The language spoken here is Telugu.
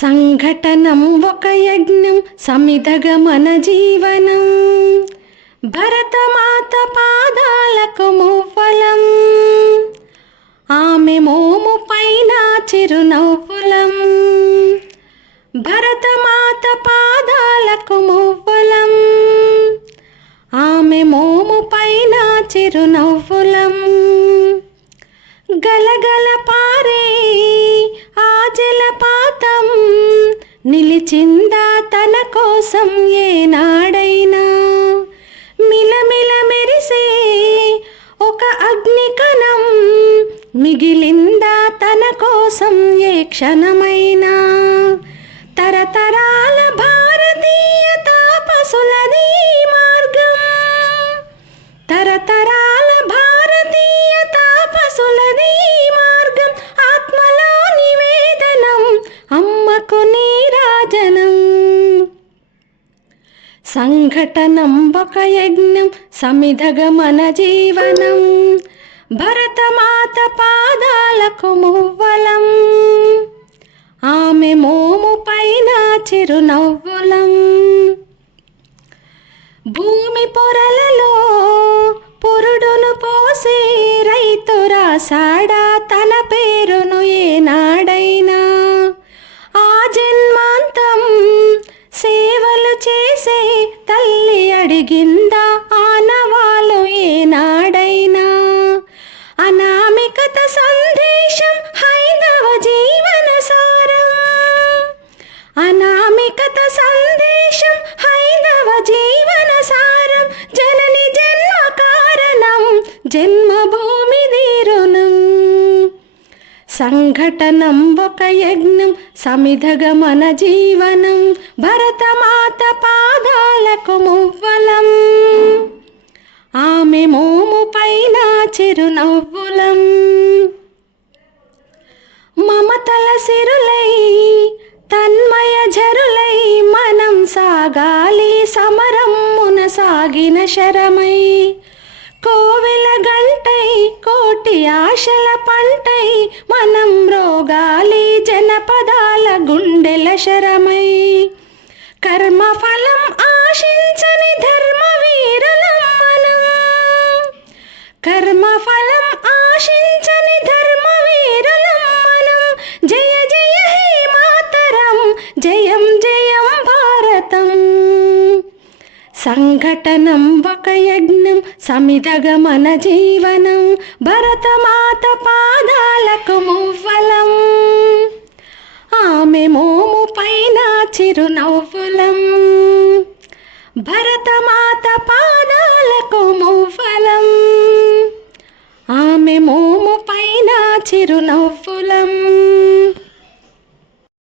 సంఘటనం ఒక యజ్ఞం సమిధగా మన జీవనం. భరతమాత పాదాలకు మువ్వలం, ఆమె మోము పైన చిరునవ్వులం. భరతమాత పాదాలకు మువ్వలం, ఆమె మోము పైన చిరునవ్వులం. గలగల పారే ఆ జలపాతం నిలిచిందా తన కోసం ఏనాడైనా? మిలమిల మెరిసే ఒక అగ్నికణం మిగిలిందా తన కోసం ఏ క్షణమైనా? తరతరాల భారతీయ తాపసులది మార్గం, తరతరాల భారతీయ తాపసులది మార్గం. ఆత్మలో నివేదనం, అమ్మకు నీరాజనం. సంఘటనం ఒక యజ్ఞం సమిధగా మన జీవనం. భరతమాత పాదాలకు మువ్వలం, ఆమె మోము పైన చిరునవ్వులం. భూమి పొరలలో పురుడును పోసి రైతు రాసాడా తన పేరును ఏనాడైనా? ఆ జన్మాంతం సేవలు చేసే తల్లి అడిగిందా ఆనవాలు ఏనాడైనా? అనామికత సందేశం హైందవ జీవన సారం, అనామికత సందేశం హైందవ జీవన సారం. జనని జన్మ కారణం, జన్మభూమి రుణం. సంఘటనం ఒక యజ్ఞం సమిధగా మన జీవనం. భరతమాత పాదాలకు మువ్వలం, ఆమె మోము పైన చిరునవ్వులం. మమతల సిరులై తన్మయ జరులై మనం సాగాలి సమరమ్మున సాగిన శరమై. కోవెల గంటై కోటి ఆశల పంటై మనం రోగాలి జనపదాల గుండెల శరమై. కర్మఫలం ఆశించని ధర్మ వీరులం మనం, కర్మఫలం ఆశించని ధర్మ వీరులం మనం. జయ జయ హే మాతరం, జయం జయం భారతం. సంఘటనం ఒక యజ్ఞం సమిధగా మన జీవనం. భరతమాత పాదాలకు మువ్వలం, ఆమె మోము పైన చిరునవ్వులం. భరతమాత పాదాలకు మువ్వలం, ఆమె మోము పైన చిరునవ్వులం.